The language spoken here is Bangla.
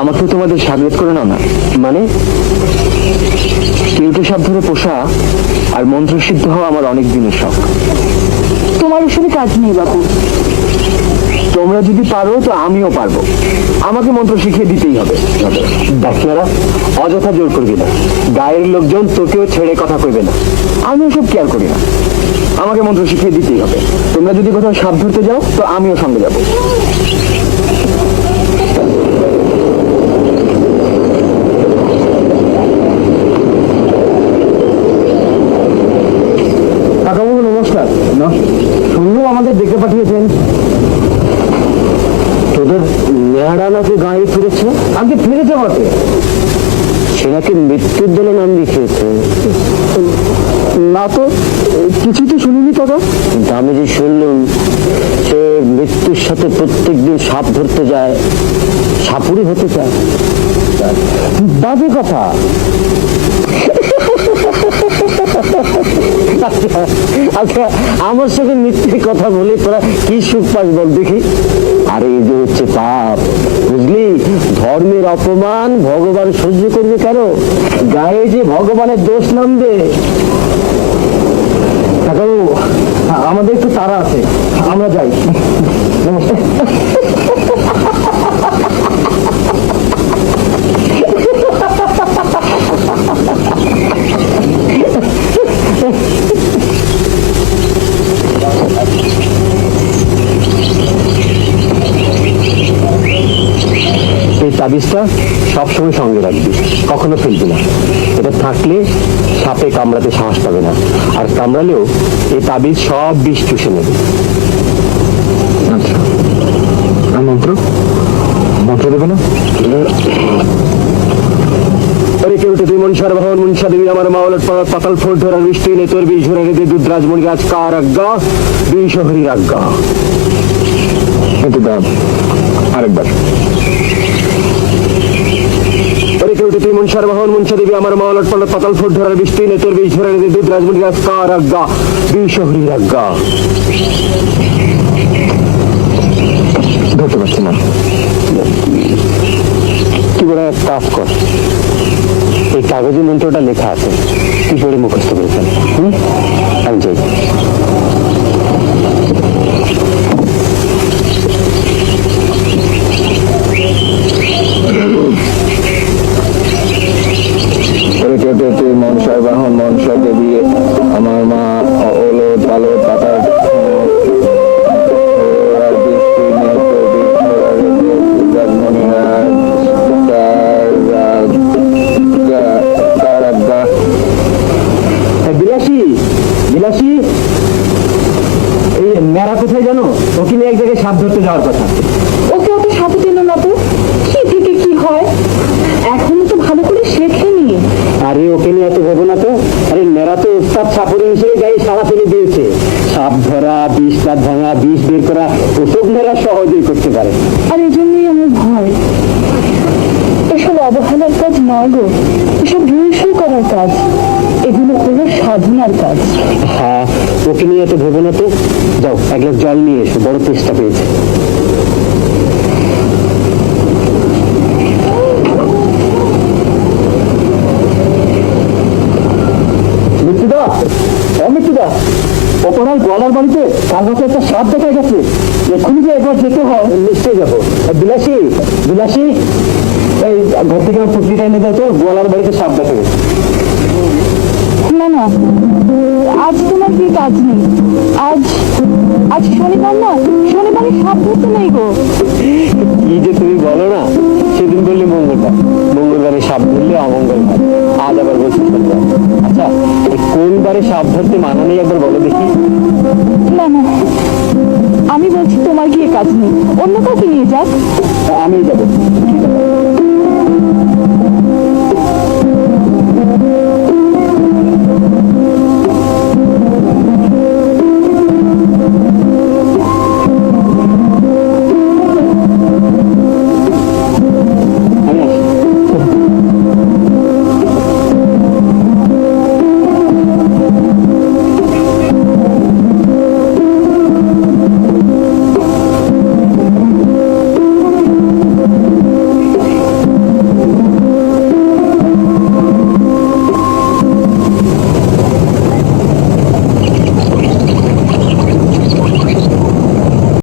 আমাকে তোমাদের স্বাগত করে নাও না। মানে? কেউটে সাপ ধরে পোষা আর মন্ত্রসিদ্ধ হওয়া আমার অনেক দিনের শখ। তোমার ওসবে কাজ নেই বাবু তোমরা যদি পারো তো আমিও পারব। আমাকে মন্ত্র শিখিয়ে দিতেই হবে। ডাক্তারা অযথা জোর করবি না। গায়ের লোকজন তোকেও ছেড়ে কথা কইবে না। আমি ওসব কেয়ার করি না। আমাকে মন্ত্র শিখিয়ে দিতেই হবে। তোমরা যদি কোথাও সাপ ধরতে যাও তো আমিও সঙ্গে যাব। শুনলেও আমাদের ডেকে পাঠিয়েছেন। তোদের নেহারা নাকি গায়ে ফিরেছে? আগে ফিরেছে বটে। সে নাকি মৃত্যুর দলে নাম লিখিয়েছে। না তো, কিছু তো শুনিনি দাদা কিন্তু আমি যে শুনলাম, সে মৃত্যুর সাথে প্রত্যেকদিন সাপ ধরতে যায় সাপুরি হতে চায়। বাজে কথা। আচ্ছা আমার সাথে মিথ্যে কথা বলে, তোরা কি সুখ পাস বল দেখি। এই যে হচ্ছে পাপ, বুঝলি? ধর্মের অপমান ভগবান সহ্য করবে কেন? গায়ে যে ভগবানের দোষ নামবে। আমাদের একটু তারা আছে, আমরা যাই। নমস্কার। তাবিজটা সবসময় সঙ্গে রাখবি কখনো ফেলবি না। এটা থাকলে সাপে কামড়াতে সাহস পাবে না। আর কামড়ালেও এই তাবিজ সব বিষ চুষে নেবে। আচ্ছা। মন্ত্র? মন্ত্র দেবে না? মনসা দেবী আমার মাওলট পাওয়ার পাতাল ফোট ধরার বৃষ্টি নেই তোর বীজ ধরে রেখে দুধরাজ গাছ কার আজ্ঞা? বিষ হরির আজ্ঞা। কিন্তু দাম আরেকবার আরে কেউ তুই মনসার বাহন মনসা দেবী আমার মাওলট পালট পাতাল ফুট ধরার বৃষ্টি নেই তোর বীজ ধরে রেখে দুধ রাজমণি কার আজ্ঞা? বিষ হরির আজ্ঞা। ধরতে পারছি না। কি বলে, এক কাজ কর। এই কাগজে মন্ত্রটা লেখা আছে। কি করে মুখস্থ করেছেন? আমি যাই। সাপ ধরতে যাওয়ার কথা। ওকে অত সাথে দিল না তো? কি থেকে কি হয়? এখনও তো ভালো করে শেখেনি আরে ওকে নিয়ে এত ভেবো না তো? আরে মেরা তো উস্তাদ সাপুরে হিসেবে গায়ে সারা ফেলে দিয়েছে। সাপ ধরা বিষ দাঁত ভাঙা বিষ বের করা ওসব মেয়েরা সহজেই করতে পারে। আর এই জন্যই আমার ভয়। এসব অবহেলার কাজ নয় গো। এসব রহস্য করার কাজ। এগুলো হলো সাধনার কাজ। হ্যাঁ ওকে নিয়ে এত ভেবো না তো? যাও এক গ্লাস জল নিয়ে এসো, বড় তেষ্টা পেয়েছে। গলার বাড়িতে একটা সাপ দেখা গেছে। একবার যেতে হয় যাব। বিলাসী বিলাসী ঘর থেকে আমার তো গলার বাড়িতে সাপ দেখা গেছে। না না। আজ তোমার কি কাজ নেই? আজ আজ শনিবার না? শনিবারে সাপ ধরতে নেই গো। কি যে তুমি বলো না সেদিন বললে মঙ্গলবার। মঙ্গলবারে সাপ ধরলে অমঙ্গল হয়। আজ আবার বলছি শনিবার। আচ্ছা কোন বারে সাপ ধরতে মানা নেই একবার বলো দেখি। না না আমি বলছি তোমার গিয়ে কাজ নেই। অন্য কাউকে নিয়ে যাক। আমি যাব।